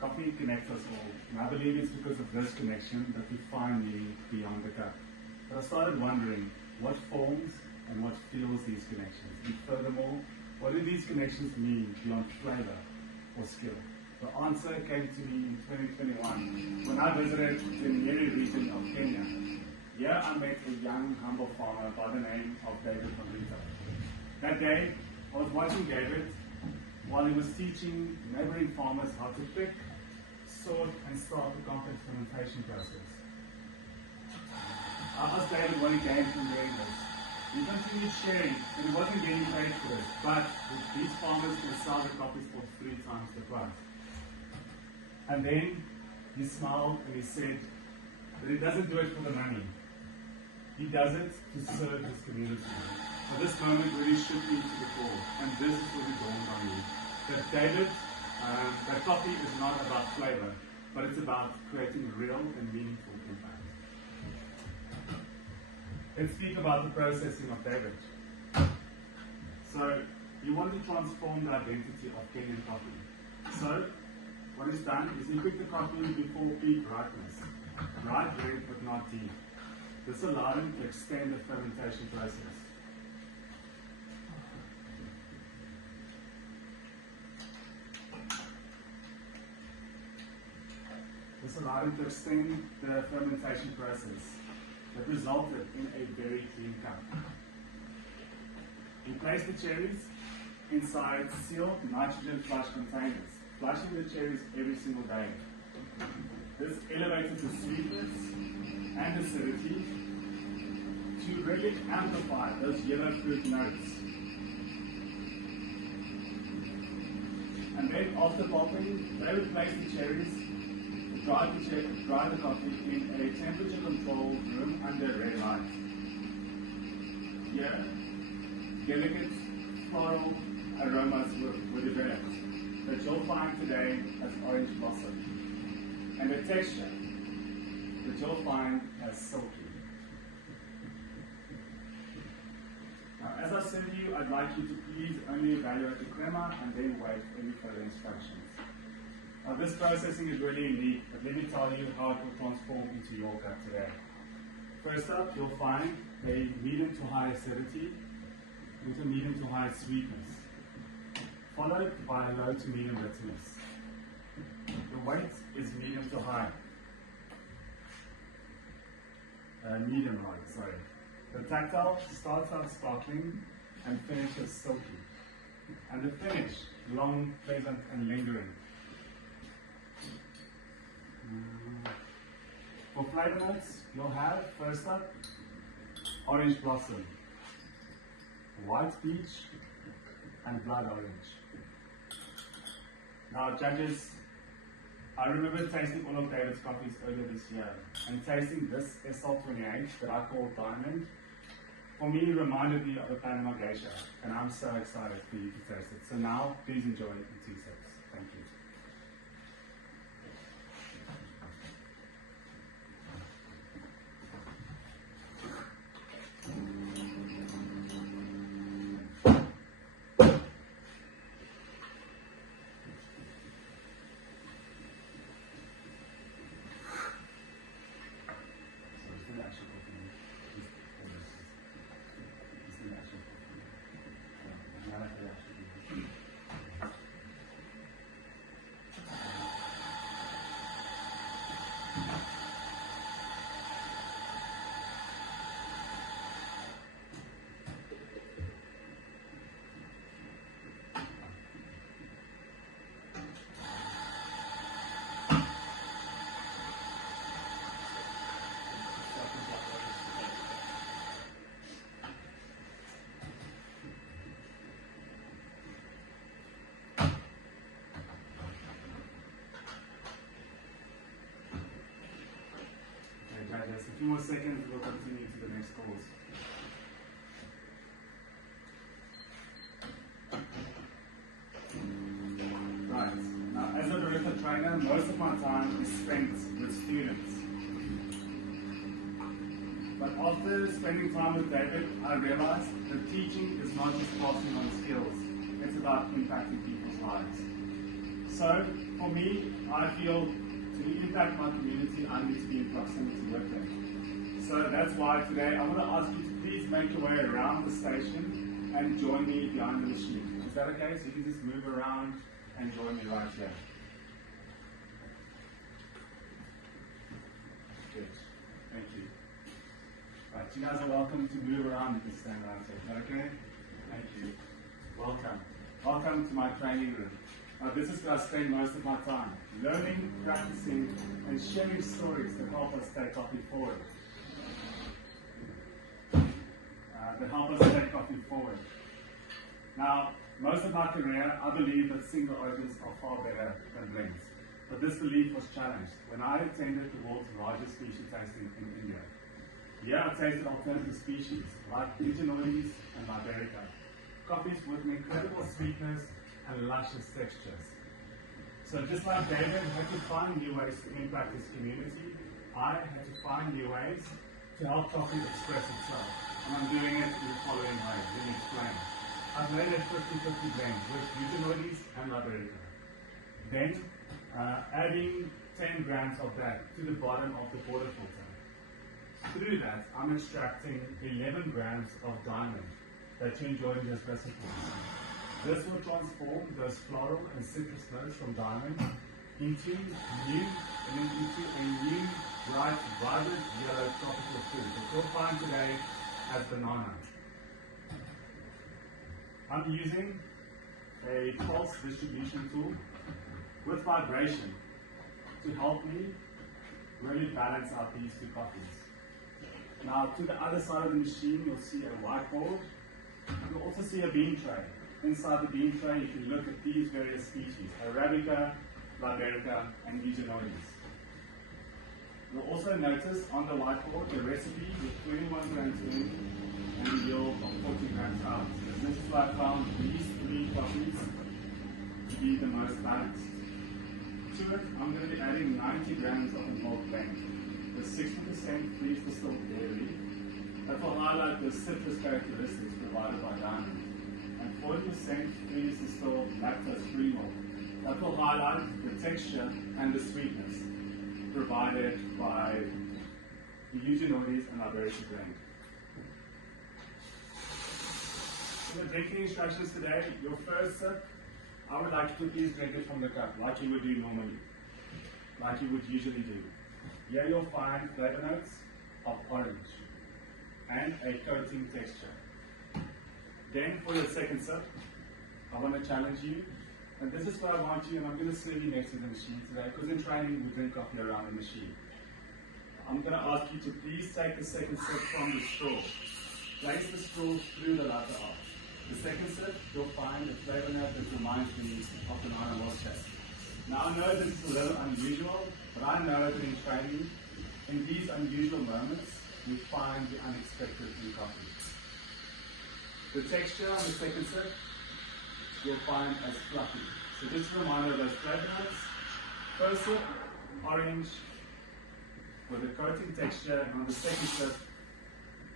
coffee connects us all, and I believe it's because of this connection that we find meaning beyond the cup. But I started wondering what forms and what fuels these connections, and furthermore, what do these connections mean beyond flavor or skill? The answer came to me in 2021 when I visited the Nyeri region of Kenya. Here I met a young, humble farmer by the name of David Mavita. That day, I was watching David while he was teaching neighboring farmers how to pick, sort, and start the complex fermentation process. I asked David what he gained from doing this. He continued sharing, and he wasn't getting paid for it, but these farmers could sell the coffees for 3 times the price. And then he smiled and he said that he doesn't do it for the money. He does it to serve his community. So this moment really shook me to the core, and this is what it dawned on me. That David, that coffee is not about flavor, but it's about creating real and meaningful impact. Let's speak about the processing of David. So, you want to transform the identity of Kenyan coffee. So, what is done is you cook the coffee before peak ripeness. Bright red but not deep. This allowed him to extend the fermentation process. This allowed him to extend the fermentation process that resulted in a very clean cup. He placed the cherries inside sealed nitrogen flush containers, flushing the cherries every single day. This elevated the sweetness and acidity to really amplify those yellow fruit notes. And then after popping, they would place the cherries, dry the coffee in a temperature-controlled room under red light. Here, delicate floral aromas were developed that you'll find today as orange blossom, and a texture that you'll find as silky. Now, as I said to you, I'd like you to please only evaluate the crema and then wait for any further instructions. Now, this processing is really unique, but let me tell you how it will transform into your cup today. First up, you'll find a medium to high acidity with a medium to high sweetness, followed by a low to medium bitterness. The weight is medium to high. Medium high, sorry. The tactile starts out sparkling and finishes silky. And the finish, long, pleasant, and lingering. For flavor notes, you'll have, first up, orange blossom, white peach, and blood orange. Now, judges, I remember tasting all of David's coffees earlier this year, and tasting this SL28 that I call Diamond, for me, reminded me of the Panama Geisha, and I'm so excited for you to taste it. So now, please enjoy it in 2 sips. Thank you. Just a few more seconds, we'll continue to the next course. Right, now as a Baritha trainer, most of my time is spent with students. But after spending time with David, I realized that teaching is not just passing on skills, it's about impacting people's lives. So, for me, I feel to impact my community, I need to be in proximity with them. So that's why today I want to ask you to please make your way around the station and join me behind the machine. Is that okay? So you can just move around and join me right here. Good. Thank you. Right, you guys are welcome to move around. You can stand right here. Is that okay? Thank you. Welcome. Welcome to my training room. This is where I spend most of my time, learning, practicing, and sharing stories that help us take coffee forward. Now, most of my career, I believe that single origins are far better than blends. But this belief was challenged when I attended the world's largest species tasting in India. Here I tasted alternative species like Pigeonoides and Liberica, coffees with an incredible sweetness and luscious textures. So just like David had to find new ways to impact his community, I had to find new ways to help coffee express itself. And I'm doing it in the following way. Let me explain. I've made a 50-50 blend with Pigeonoides and Liberica. Then adding 10 grams of that to the bottom of the border filter. Through that, I'm extracting 11 grams of diamond that you enjoy in this recipe. This will transform those floral and citrus notes from diamond into a new, bright, vibrant yellow tropical fruit that you'll find today as banana. I'm using a pulse distribution tool with vibration to help me really balance out these two coffees. Now, to the other side of the machine, you'll see a whiteboard. You'll also see a bean tray. Inside the bean tray, you can look at these various species, Arabica, Liberica, and Pigeonoides. You'll also notice on the whiteboard the recipe with 21 grams in and a yield of 40 grams out. And this is why I found these three coffees to be the most balanced. To it, I'm going to be adding 90 grams of a malt blend, with 60% freeze distilled dairy that will highlight the citrus characteristics provided by diamond, and 40% freeze distilled lactose-free milk that will highlight the texture and the sweetness provided by the Pigeonoides and Liberica blend. In the drinking instructions today, your first sip, I would like you to please drink it from the cup, like you would do normally, like you would usually do. Here you'll find flavor notes of orange and a coating texture. Then for your second sip, I want to challenge you, and this is where I want you, and I'm going to serve you next to the machine today, because in training we drink coffee around the machine. I'm going to ask you to please take the second sip from the straw. Place the straw through the latte art. The second sip, you'll find a flavor note that reminds me of banana milkshake. Now I know this is a little unusual, but I know that in training, in these unusual moments, we find the unexpected in coffee. The texture on the second sip, you'll find as fluffy. So just a reminder of those flavor notes. First sip, orange, with a coating texture, and on the second sip,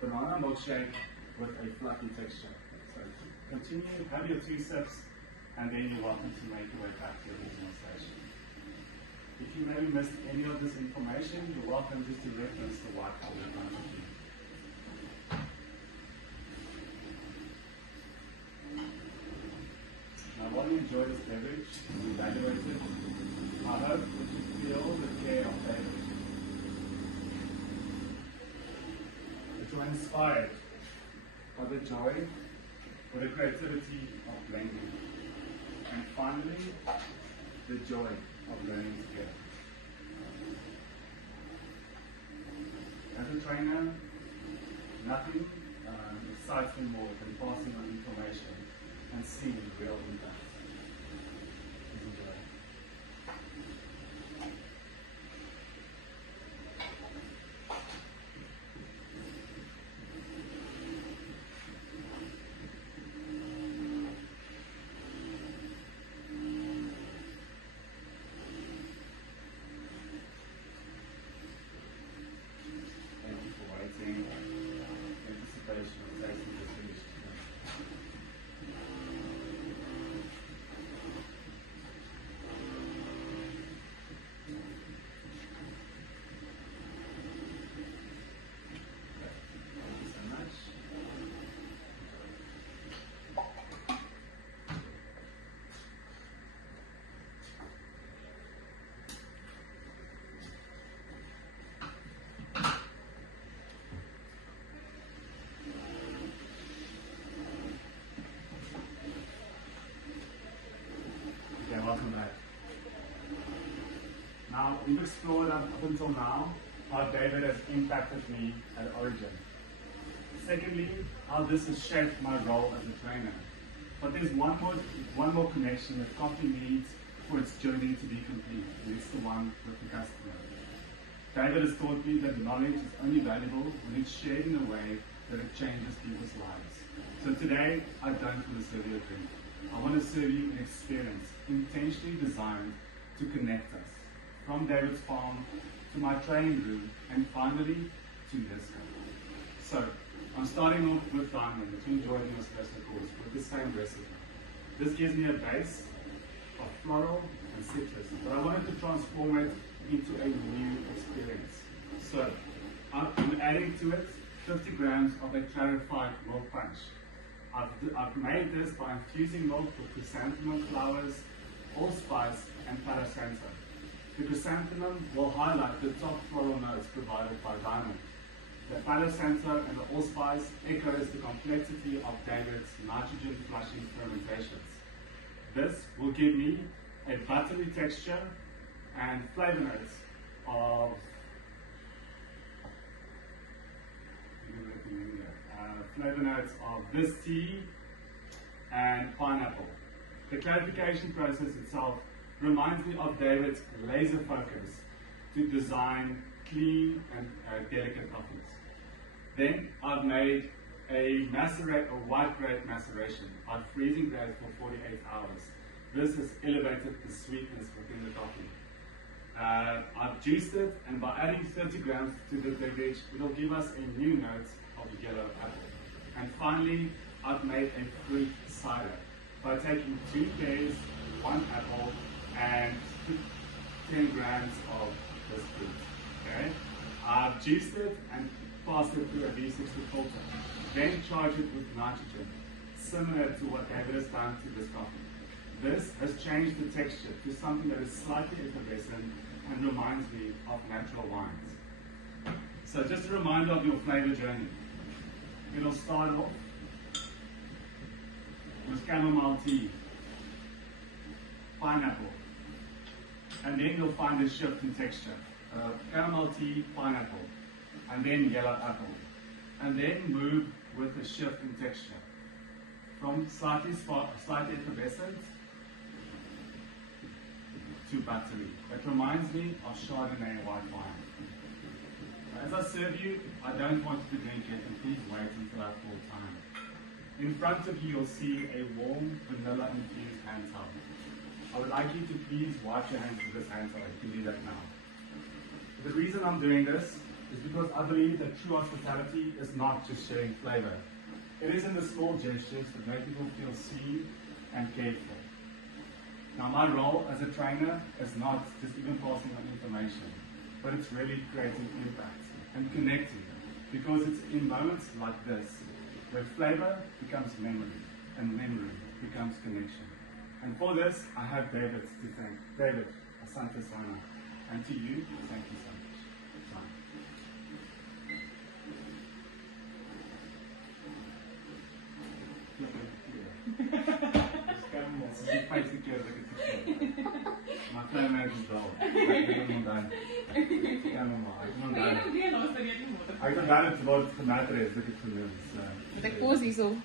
banana milkshake with a fluffy texture. So continue, have your 2 sips, and then you're welcome to make your way back to your original station. If you maybe missed any of this information, you're welcome just to reference the whiteboard in front of you. Now, while you enjoy this beverage and evaluate it, I hope that you feel the care of David. That you're inspired by the joy or the creativity of blending. And finally, the joy of learning together. As a trainer, nothing excites me more than passing on information and seeing real impact. Enjoy. Now, we've explored up until now how David has impacted me at Origin. Secondly, how this has shaped my role as a trainer. But there's one more connection that coffee needs for its journey to be complete, and it's the one with the customer. David has taught me that knowledge is only valuable when it's shared in a way that it changes people's lives. So today, I don't want to serve you a drink. I want to serve you an experience intentionally designed to connect us, from David's farm to my training room, and finally to this company. So, I'm starting off with Diamond, which we enjoyed in our special course, with the same recipe. This gives me a base of floral and citrus, but I wanted to transform it into a new experience. So, I'm adding to it 50 grams of a clarified milk punch. I've made this by infusing milk with chrysanthemum flowers, allspice, and palo santo. The chrysanthemum will highlight the top floral notes provided by Diamond. The palo santo and the allspice echoes the complexity of David's nitrogen flushing fermentations. This will give me a buttery texture and flavor notes of this tea and pineapple. The clarification process itself reminds me of David's laser focus to design clean and delicate coffees. Then I've made a white grape maceration by freezing grapes for 48 hours. This has elevated the sweetness within the coffee. I've juiced it, and by adding 30 grams to the beverage, it will give us a new note of yellow apple. And finally, I've made a fruit cider by taking 2 pears, 1 apple, and 10 grams of this fruit. Okay? I've juiced it and passed it through a V60 filter. Then charge it with nitrogen, similar to what David has done to this coffee. This has changed the texture to something that is slightly effervescent and reminds me of natural wines. So just a reminder of your flavor journey. It'll start off with chamomile tea, pineapple, and then you'll find a shift in texture. Chamomile tea, pineapple, and then yellow apple, and then move with a shift in texture from slightly effervescent to buttery. That reminds me of Chardonnay white wine. As I serve you, I don't want you to drink it, and please wait until I pour time. In front of you, you'll see a warm vanilla-infused hand towel. I would like you to please wash your hands with this hand towel. You can do that now. The reason I'm doing this is because I believe that true hospitality is not just sharing flavor. It is in the small gestures that make people feel seen and cared for. Now, my role as a trainer is not just even passing on information, but it's really creating impact and connecting, because it's in moments like this where flavor becomes memory and memory becomes connection. And for this, I have David to thank. David, asante sana. And to you, thank you so much. My flavor is dull. Ek het daar het woord gemaak het, dit het genoem. Met 'n kosie so.